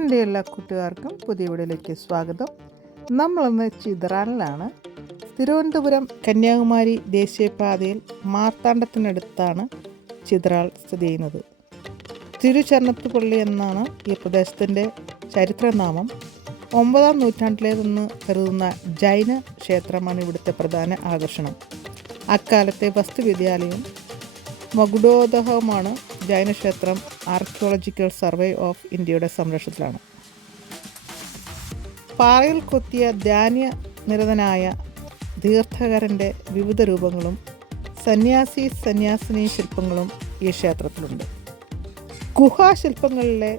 എന്റെ എല്ലാ കൂട്ടുകാർക്കും പുതിയ വീടിലേക്ക് സ്വാഗതം. നമ്മളിന്ന് ചിതറാനിലാണ് തിരുവനന്തപുരം കന്യാകുമാരി ദേശീയപാതയിൽ മാർത്താണ്ഡത്തിനടുത്താണ് ചിതറാൾ സ്ഥിതി ചെയ്യുന്നത്. തിരുചരണത്തുപള്ളി എന്നാണ് ഈ പ്രദേശത്തിന്റെ ചരിത്രനാമം. ഒമ്പതാം നൂറ്റാണ്ടിലേതെന്ന് കരുതുന്ന ജൈന ക്ഷേത്രമാണ് ഇവിടുത്തെ പ്രധാന ആകർഷണം. അക്കാലത്തെ വസ്തുവിദ്യാലയം മകുടോദഹവുമാണ് ജൈനക്ഷേത്രം ആർക്കിയോളജിക്കൽ സർവേ ഓഫ് ഇന്ത്യയുടെ സംരക്ഷണത്തിലാണ്. പാറയിൽ കൊത്തിയ ധാന്യ നിരതനായ തീർത്ഥകരന്റെ വിവിധ രൂപങ്ങളും സന്യാസി സന്യാസിനി ശില്പങ്ങളും ഈ ക്ഷേത്രത്തിലുണ്ട്. ഗുഹാശില്പങ്ങളിലെ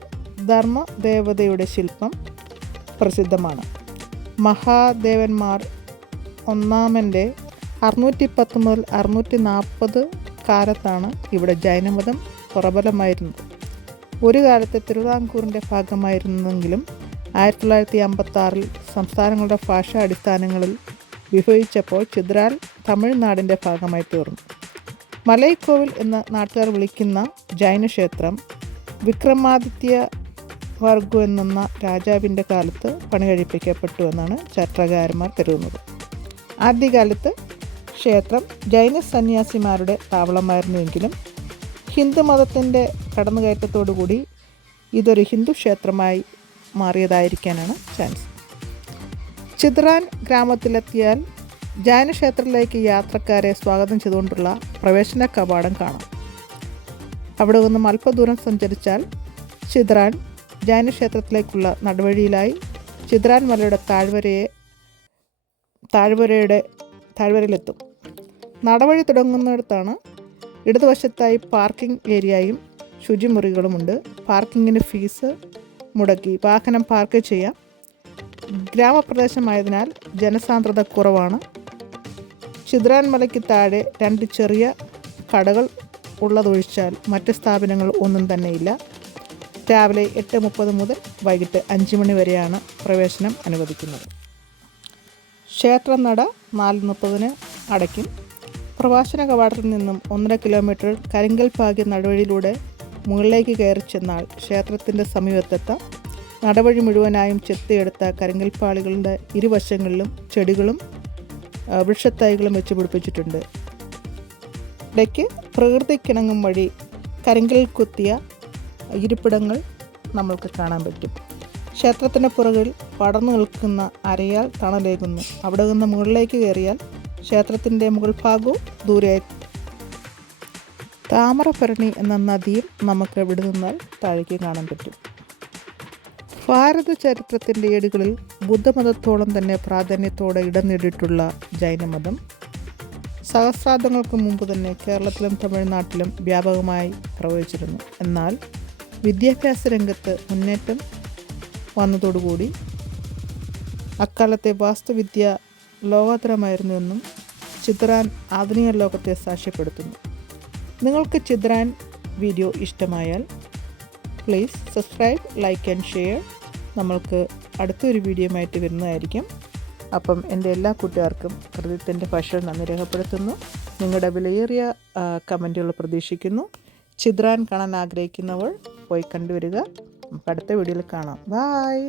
ധർമ്മദേവതയുടെ ശില്പം പ്രസിദ്ധമാണ്. മഹാദേവന്മാർ ഒന്നാമന്റെ അറുന്നൂറ്റി പത്ത് മുതൽ അറുന്നൂറ്റി നാൽപ്പത് കാലത്താണ് ഇവിടെ ജൈനമതം പ്രബലമായിരുന്നത്. ഒരു കാലത്ത് തിരുവിതാംകൂറിന്റെ ഭാഗമായിരുന്നെങ്കിലും ആയിരത്തി തൊള്ളായിരത്തി അമ്പത്തി സംസ്ഥാനങ്ങളുടെ ഭാഷാ അടിസ്ഥാനങ്ങളിൽ വിഭജിച്ചപ്പോൾ ചിത്രാൽ തമിഴ്നാടിന്റെ ഭാഗമായി തീർന്നു. മലൈക്കോവിൽ എന്ന് നാട്ടുകാർ വിളിക്കുന്ന ജൈനക്ഷേത്രം വിക്രമാദിത്യ വർഗു എന്ന രാജാവിന്റെ കാലത്ത് പണി കഴിപ്പിക്കപ്പെട്ടു എന്നാണ് ചരിത്രകാരന്മാർ കരുതുന്നത്. ആദ്യകാലത്ത് ക്ഷേത്രം ജൈന സന്യാസിമാരുടെ താവളമായിരുന്നുവെങ്കിലും ഹിന്ദുമതത്തിന്റെ കടന്നുകയറ്റത്തോടുകൂടി ഇതൊരു ഹിന്ദു ക്ഷേത്രമായി മാറിയതായിരിക്കാനാണ് ചാൻസ്. ചിത്രാൻ ഗ്രാമത്തിലെത്തിയാൽ ജൈനക്ഷേത്രത്തിലേക്ക് യാത്രക്കാരെ സ്വാഗതം ചെയ്തുകൊണ്ടുള്ള പ്രവേശന കവാടം കാണാം. അവിടെ നിന്നും അല്പദൂരം സഞ്ചരിച്ചാൽ ചിത്രാൻ ജൈനക്ഷേത്രത്തിലേക്കുള്ള നടവഴിയിലായി ചിത്രാൻ മലയുടെ താഴ്വരയെ താഴ്വരയുടെ താഴ്വരയിലെത്തും. നടവഴി തുടങ്ങുന്നിടത്താണ് ഇടതുവശത്തായി പാർക്കിംഗ് ഏരിയയും ശുചിമുറികളുമുണ്ട്. പാർക്കിങ്ങിന് ഫീസ് മുടക്കി. വാഹനം പാർക്ക് ചെയ്യാം. ഗ്രാമപ്രദേശമായതിനാൽ ജനസാന്ദ്രത കുറവാണ്. ചിത്രാൻമലയ്ക്ക് താഴെ രണ്ട് ചെറിയ കടകൾ ഉള്ളതൊഴിച്ചാൽ മറ്റ് സ്ഥാപനങ്ങൾ ഒന്നും തന്നെയില്ല. രാവിലെ എട്ട് മുപ്പത് മുതൽ വൈകിട്ട് അഞ്ച് മണി വരെയാണ് പ്രവേശനം അനുവദിക്കുന്നത്. ക്ഷേത്രനട നാല് മുപ്പതിന് അടയ്ക്കും. പ്രവാസന കവാടത്തിൽ നിന്നും ഒന്നര കിലോമീറ്റർ കരിങ്കൽ ഭാഗ്യ നടവഴിയിലൂടെ മുകളിലേക്ക് കയറി ചെന്നാൽ ക്ഷേത്രത്തിന്റെ സമീപത്തെത്താം. നടവഴി മുഴുവനായും ചെത്തിയെടുത്ത കരിങ്കൽപ്പാളികളുടെ ഇരുവശങ്ങളിലും ചെടികളും വൃക്ഷത്തൈകളും വെച്ച് പിടിപ്പിച്ചിട്ടുണ്ട്. ഇടയ്ക്ക് പ്രകൃതിക്കിണങ്ങും വഴി കരിങ്കൽ കുത്തിയ ഇരിപ്പിടങ്ങൾ നമ്മൾക്ക് കാണാൻ പറ്റും. ക്ഷേത്രത്തിന് പുറകിൽ പടർന്നു നിൽക്കുന്ന അരയാൽ തണലേകുന്നു. അവിടെ നിന്ന് മുകളിലേക്ക് കയറിയാൽ ക്ഷേത്രത്തിന്റെ മുകൾ ഭാഗവും ദൂരെയായി താമരഭരണി എന്ന നദിയും നമുക്ക് ഇവിടെ നിന്നാൽ താഴേക്ക് കാണാൻ പറ്റും. ഭാരത ചരിത്രത്തിന്റെ ഏടുകളിൽ ബുദ്ധമതത്തോളം തന്നെ പ്രാധാന്യത്തോടെ ഇടം നേടിയിട്ടുള്ള ജൈനമതം. സഹസ്രാബ്ദങ്ങൾക്ക് മുമ്പ് തന്നെ കേരളത്തിലും തമിഴ്നാട്ടിലും വ്യാപകമായി പ്രവഹിച്ചിരുന്നു. എന്നാൽ വിദ്യാഭ്യാസ രംഗത്ത് മുന്നേറ്റം വന്നതോടുകൂടി അക്കാലത്തെ വാസ്തുവിദ്യ ലോകോത്തരമായിരുന്നുവെന്നും ചിത്രാൻ ആധുനിക ലോകത്തെ സാക്ഷ്യപ്പെടുത്തുന്നു. നിങ്ങൾക്ക് ചിത്രാൻ വീഡിയോ ഇഷ്ടമായാൽ please subscribe like and share നമ്മൾക്ക് അടുത്തൊരു വീഡിയോയുമായിട്ട് വരുന്നതായിരിക്കും. അപ്പം എന്റെ എല്ലാ കൂട്ടുകാർക്കും ഹൃദയത്തിന്റെ ഭാഷ നന്ദി രേഖപ്പെടുത്തുന്നു. നിങ്ങളുടെ വിലയേറിയ കമന്റുകൾ പ്രതീക്ഷിക്കുന്നു. ചിത്രാൻ കാണാൻ ആഗ്രഹിക്കുന്നവർ പോയി കണ്ടുവരിക. നമുക്ക് അടുത്ത വീഡിയോയിൽ കാണാം. ബായ്